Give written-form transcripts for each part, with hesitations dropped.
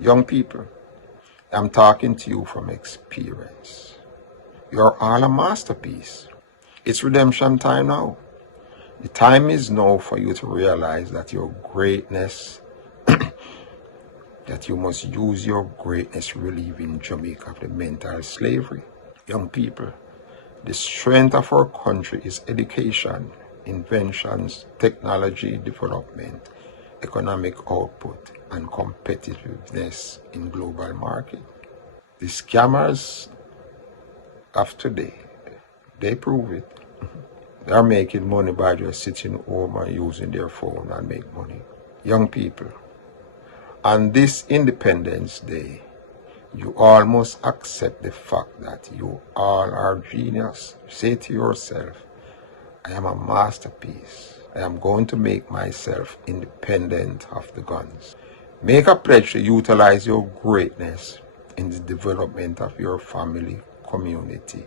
Young people, I'm talking to you from experience. You're all a masterpiece. It's redemption time now. The time is now for you to realize that your greatness, that you must use your greatness relieving Jamaica of the mental slavery. Young people, the strength of our country is education, inventions, technology development, economic output, and competitiveness in global market. The scammers of today, they prove it. They are making money by just sitting home and using their phone and make money. Young people, on this Independence Day, you all must accept the fact that you all are genius. Say to yourself, I am a masterpiece. I am going to make myself independent of the guns. Make a pledge to utilize your greatness in the development of your family, community,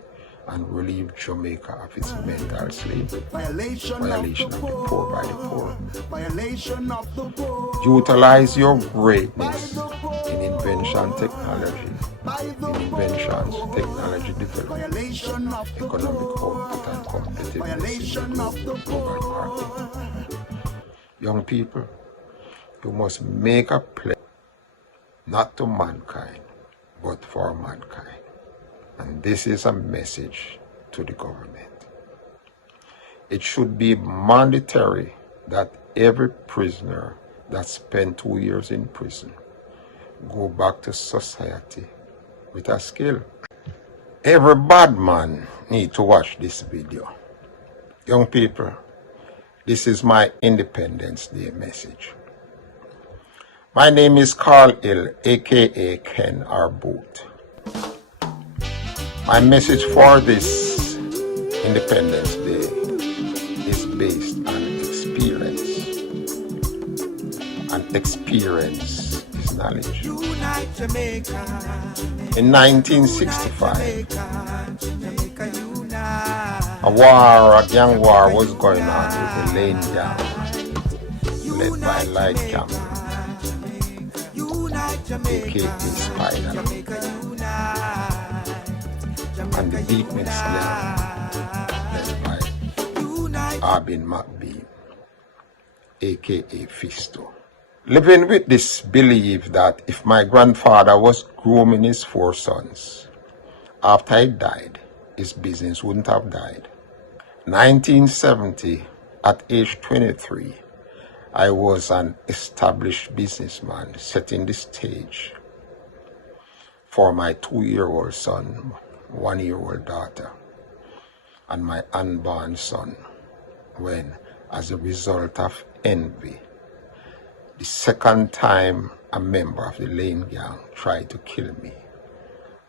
and relieve Jamaica of its mental slavery. Violation of the poor by the poor. Violation of the poor. Utilize your greatness in invention technology, technology development, economic output and competitiveness in the global market. Young people, you must make a pledge not to mankind, but for mankind. And this is a message to the government. It should be mandatory that every prisoner that spent 2 years in prison go back to society with a skill. Every bad man need to watch this video. Young people, this is my Independence Day message. My name is Carl Hill, aka Ken or Boot. My message for this Independence Day is based on experience. And experience is knowledge. In 1965, a gang war was going on with the Lane gang, led by Light Campbell, aka Spider, and the Beatniks gang, led by Arbin McBean, aka Fisto. Living with this belief that if my grandfather was grooming his 4 sons, after he died, his business wouldn't have died. 1970, at age 23, I was an established businessman setting the stage for my 2-year-old son, 1-year-old daughter, and my unborn son, when, as a result of envy, the second time a member of the Lane gang tried to kill me,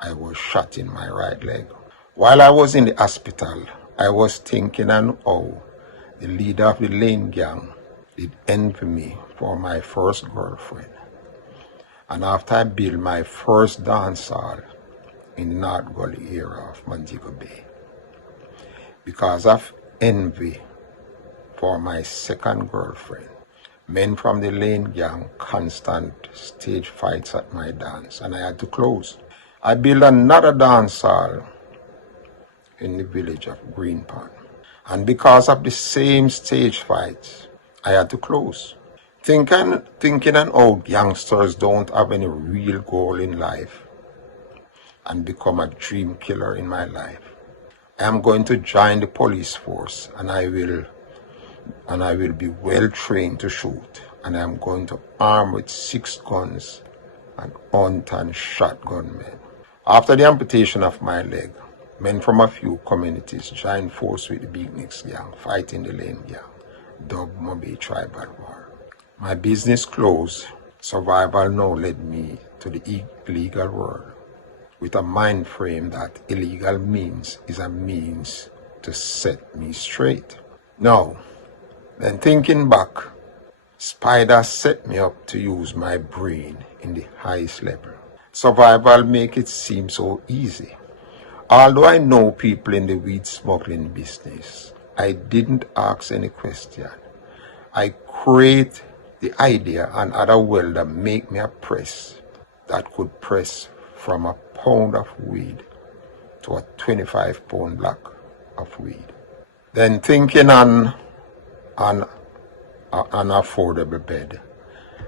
I was shot in my right leg. While I was in the hospital, I was thinking on how the leader of the Lane gang did envy me for my first girlfriend. And after I built my first dance hall in the North Gully area of Montego Bay, because of envy for my second girlfriend, men from the Lane gang constant stage fights at my dance, and I had to close. I built another dance hall in the village of Green Pond, and because of the same stage fights, I had to close. Thinking on how youngsters don't have any real goal in life and become a dream killer in my life, I am going to join the police force, and I will be well trained to shoot, and I am going to arm with 6 guns and hunt and shotgun men. After the amputation of my leg, men from a few communities joined force with the Beatniks gang, fighting the Lane gang, dubbed Mobe Tribal War. My business closed. Survival now led me to the illegal world, with a mind frame that illegal means is a means to set me straight. Now, then thinking back, Spider set me up to use my brain in the highest level. Survival make it seem so easy. Although I know people in the weed smuggling business, I didn't ask any question. I create the idea and other welder make me a press that could press from a pound of weed to a 25-pound block of weed. Then thinking on an affordable bed,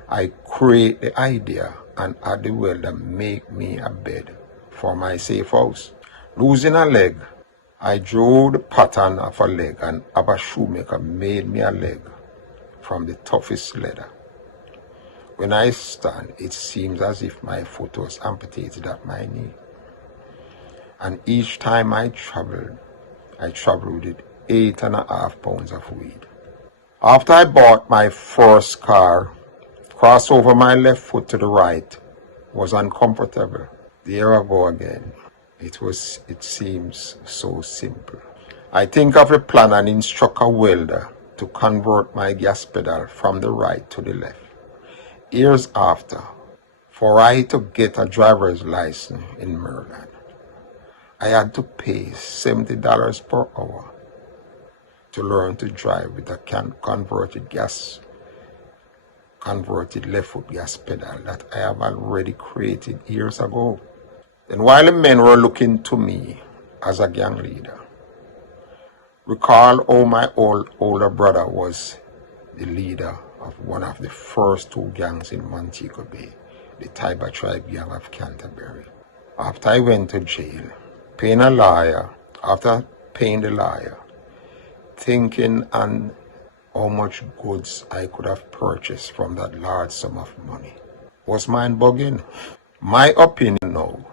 I create the idea and had the welder make me a bed for my safe house. Losing a leg, I drew the pattern of a leg and a shoemaker made me a leg from the toughest leather. When I stand, it seems as if my foot was amputated at my knee. And each time I traveled with 8.5 pounds of weed. After I bought my first car, cross over my left foot to the right was uncomfortable. There I go again. It seems so simple. I think of a plan and instruct a welder to convert my gas pedal from the right to the left. Years after, for I to get a driver's license in Maryland, I had to pay $70 per hour to learn to drive with a converted left foot gas pedal that I have already created years ago. Then while the men were looking to me as a gang leader, recall how my older brother was the leader of one of the first two gangs in Montego Bay, the Tiber Tribe Gang of Canterbury. After I went to jail, paying the lawyer, thinking on how much goods I could have purchased from that large sum of money, was mind bugging. My opinion now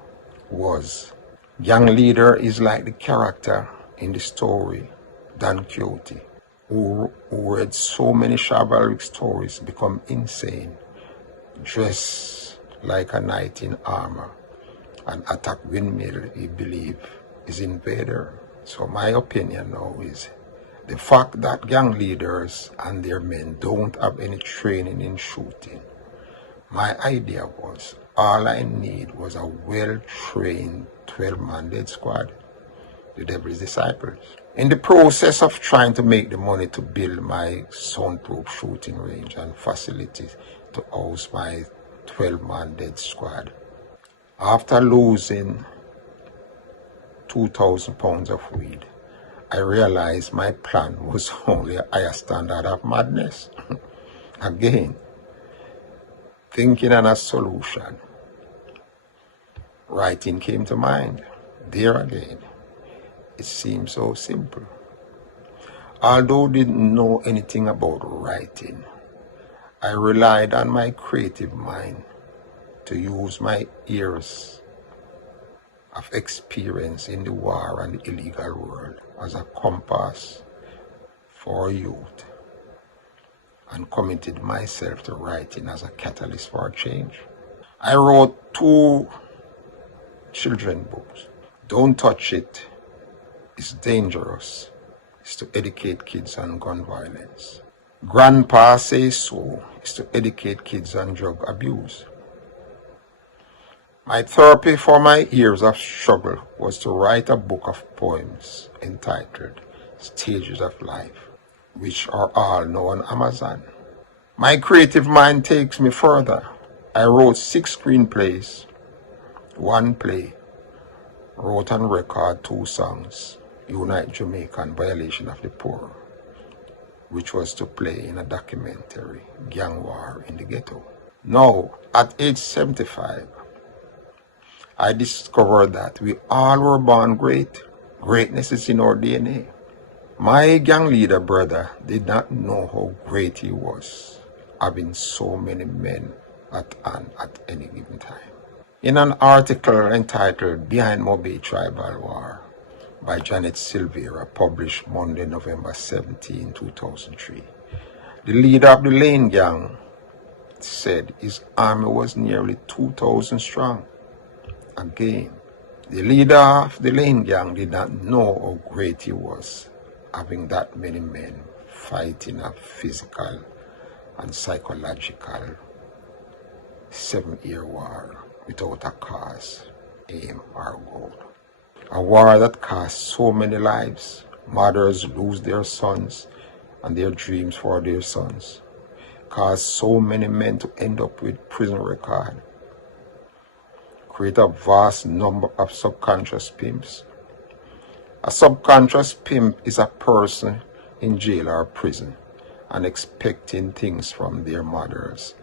was gang leader is like the character in the story Don Quixote, who read so many chivalric stories become insane, dress like a knight in armor, and attack windmill he believe is invader. So my opinion now is the fact that gang leaders and their men don't have any training in shooting. My idea was all I need was a well-trained 12-man dead squad, the devil's disciples. In the process of trying to make the money to build my soundproof shooting range and facilities to house my 12-man dead squad, after losing 2,000 pounds of weed, I realized my plan was only a higher standard of madness. Again, thinking on a solution, writing came to mind. There again, it seemed so simple. Although I didn't know anything about writing, I relied on my creative mind to use my years of experience in the war and the illegal world as a compass for youth, and committed myself to writing as a catalyst for change. I wrote 2 children books. Don't Touch It, It's Dangerous. It's to educate kids on gun violence. Grandpa Says So is to educate kids on drug abuse. My therapy for my years of struggle was to write a book of poems entitled Stages of Life, which are all now on Amazon. My creative mind takes me further. I wrote 6 screenplays, 1 play, wrote and recorded 2 songs, Unite Jamaica and Violation of the Poor, which was to play in a documentary, Gang War in the Ghetto. Now, at age 75, I discovered that we all were born great. Greatness is in our DNA. My gang leader brother did not know how great he was, having so many men at hand at any given time. In an article entitled Behind Moby Tribal War by Janet Silvera, published Monday, November 17, 2003, the leader of the Lane Gang said his army was nearly 2,000 strong. Again, the leader of the Lane Gang did not know how great he was, having that many men fighting a physical and psychological 7-year war without a cause, aim, or goal. A war that cost so many lives. Mothers lose their sons and their dreams for their sons. Caused so many men to end up with prison record. create a vast number of subconscious pimps. A subconscious pimp is a person in jail or prison and expecting things from their mothers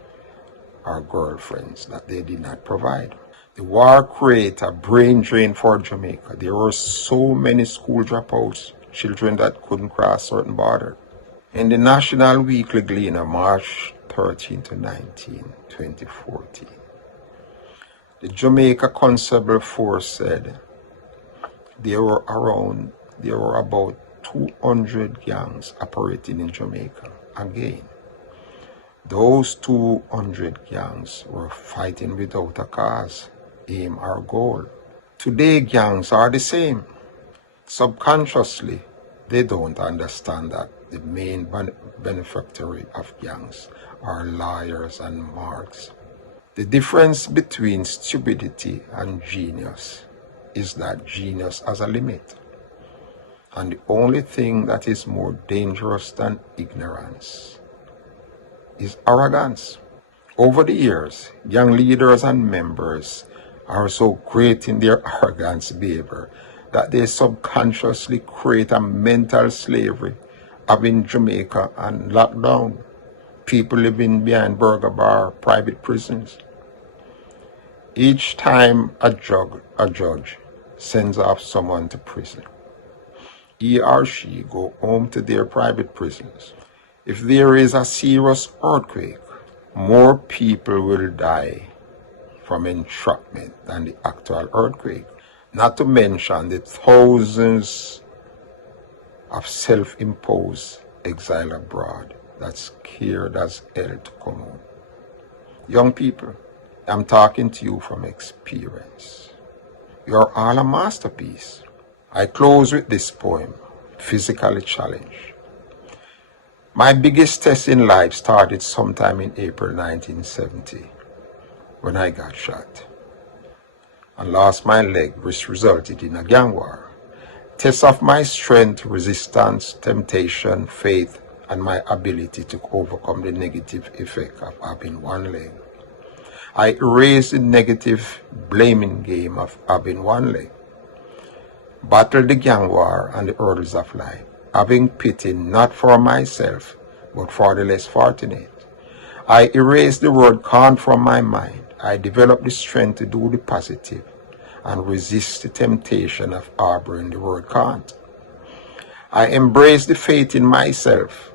or girlfriends that they did not provide. The war created a brain drain for Jamaica. There were so many school dropouts, children that couldn't cross certain borders. In the National Weekly Gleaner, March 13 to 19, 2014, the Jamaica Constable Force said there were about 200 gangs operating in Jamaica. Again, those 200 gangs were fighting without a cause, aim, or goal. Today, gangs are the same. Subconsciously, they don't understand that the main beneficiary of gangs are liars and marks. The difference between stupidity and genius is that genius has a limit. And the only thing that is more dangerous than ignorance is arrogance. Over the years, young leaders and members are so great in their arrogance behavior that they subconsciously create a mental slavery of in Jamaica and lockdown. People living behind burger bar, private prisons. Each time a judge sends off someone to prison, he or she go home to their private prisons. If there is a serious earthquake, more people will die from entrapment than the actual earthquake. Not to mention the thousands of self-imposed exile abroad that's scared as hell to come home. Young people, I'm talking to you from experience. You're all a masterpiece. I close with this poem, Physically Challenged. My biggest test in life started sometime in April 1970 when I got shot and lost my leg, which resulted in a gang war. Tests of my strength, resistance, temptation, faith, and my ability to overcome the negative effect of having one leg. I erased the negative blaming game of having one leg. Battled the gang war and the hurdles of life, having pity not for myself, but for the less fortunate. I erased the word can't from my mind. I developed the strength to do the positive and resist the temptation of harboring the word can't. I embraced the faith in myself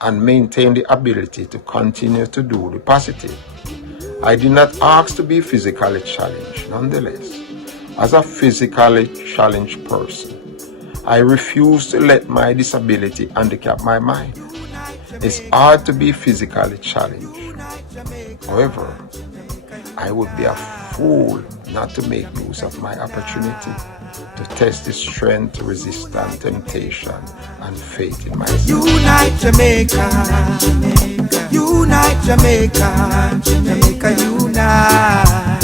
and maintained the ability to continue to do the positive. I did not ask to be physically challenged. Nonetheless, as a physically challenged person, I refuse to let my disability handicap my mind. It's hard to be physically challenged. However, I would be a fool not to make use of my opportunity to test the strength, resistance, temptation, and faith in myself. Unite Jamaica, unite Jamaica, Jamaica unite,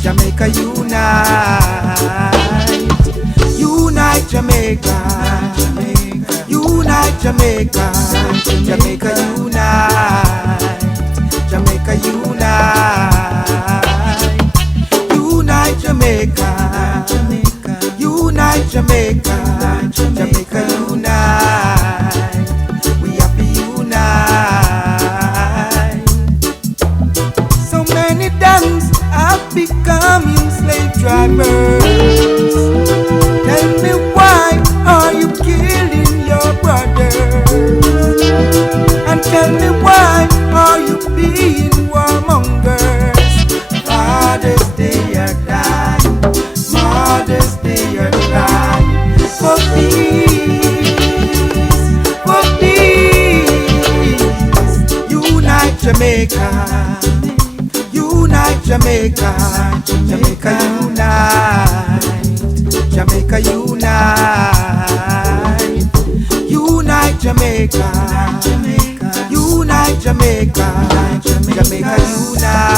Jamaica unite, unite Jamaica, unite Jamaica, Jamaica unite, Jamaica unite, unite Jamaica, unite Jamaica, Jamaica unite, we have to unite. So many dons have become slave drivers. Tell me why are you killing your brothers? And tell me why are you being warmongers? Fathers, they are dying. Mothers, they are crying. For peace, for peace. Unite Jamaica, unite Jamaica, Jamaica unite, Jamaica unite, unite Jamaica, unite Jamaica, Jamaica unite,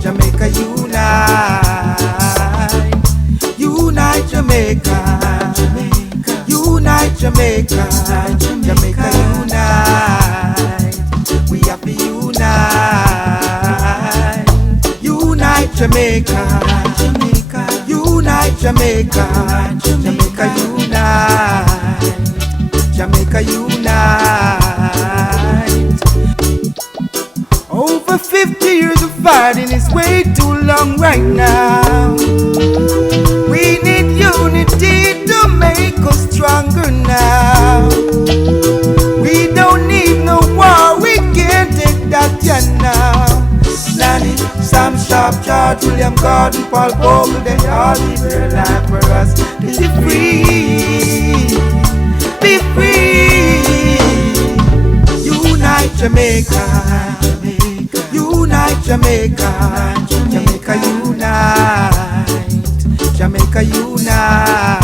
Jamaica unite, unite Jamaica, unite Jamaica, Jamaica unite, we have to unite, unite. Jamaica, unite Jamaica, Jamaica unite, Jamaica unite. Over 50 years of fighting is way too long right now. We need unity to make us stronger now. We don't need no war, we can't take that yet now. Nanny, Sam Sharp, George, William Gordon, Paul Bogle, they all live their life for us to be free, be free. Unite Jamaica, unite Jamaica, Jamaica unite, Jamaica unite,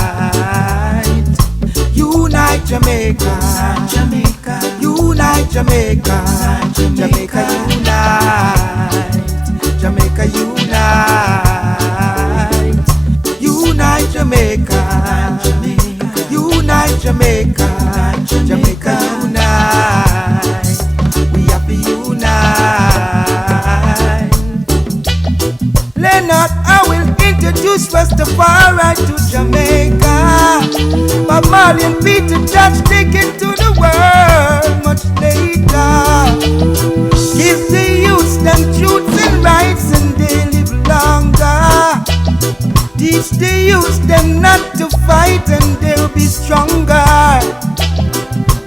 unite Jamaica, unite Jamaica, Jamaica unite, Jamaica unite, unite Jamaica, unite Jamaica, Jamaica unite. We have to unite. Leonard, I will introduce Rastafari to Jamaica. Bob Marley and Peter Tosh take it to the world much later. Give the youths them truths and rights and they live longer. Teach the youths them not to fight and they'll be stronger.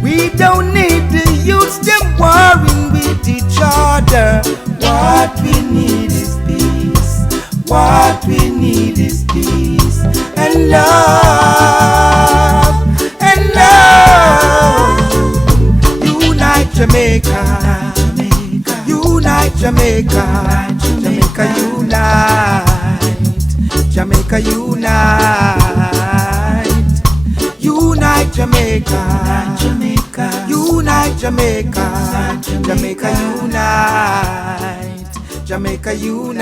We don't need the youths them warring with each other. What we need is peace. What we need is peace and love, and love. Unite Jamaica, unite Jamaica, Jamaica unite, Jamaica unite, unite Jamaica, unite Jamaica, Jamaica unite, Jamaica unite.